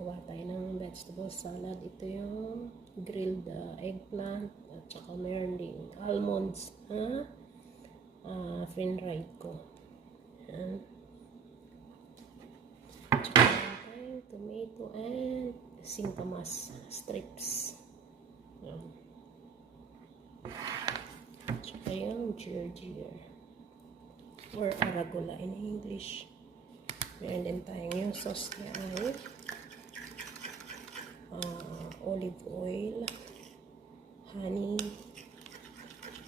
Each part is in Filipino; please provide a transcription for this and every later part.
Gawa tayo ng vegetable salad. Ito yung grilled eggplant at saka meron ding almonds. Fried ko. Yan. At saka meron tayong tomato and singkamas strips. Yan. At saka yung ginger or arugula in English. Meron din tayong yung sauce niya ay olive oil, honey,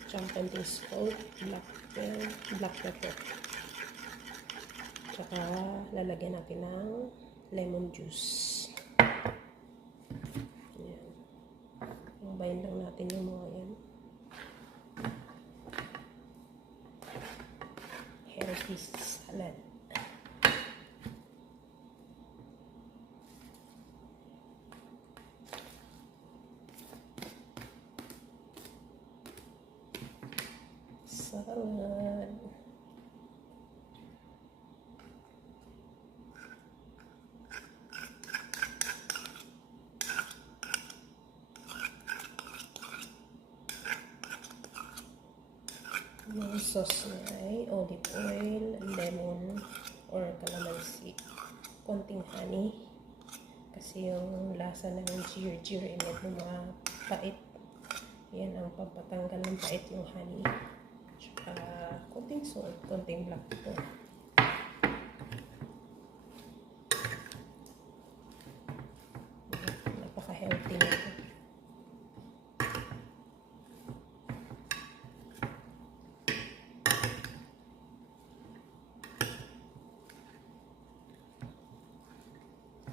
tsaka konting salt, black pepper. Tsaka lalagyan natin ng lemon juice. Ayan. Combine lang natin yung mga yan. Healthy salad. Salad. Yung sauce niya ay olive oil, lemon, or calamansi. Konting honey. Kasi yung lasa ng ginger and yung mga pait. Yan ang pampatanggal ng pait yung honey. Tsaka konting salt, konting black pepper. Napaka-healthy na ito.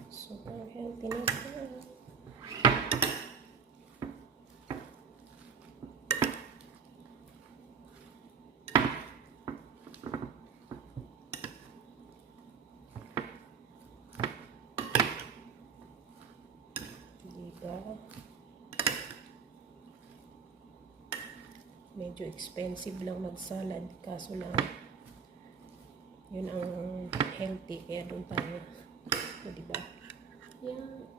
Super healthy na ito. Medyo expensive lang mag-salad, kaso lang yun ang healthy, kaya doon tayo. O, diba? Yan.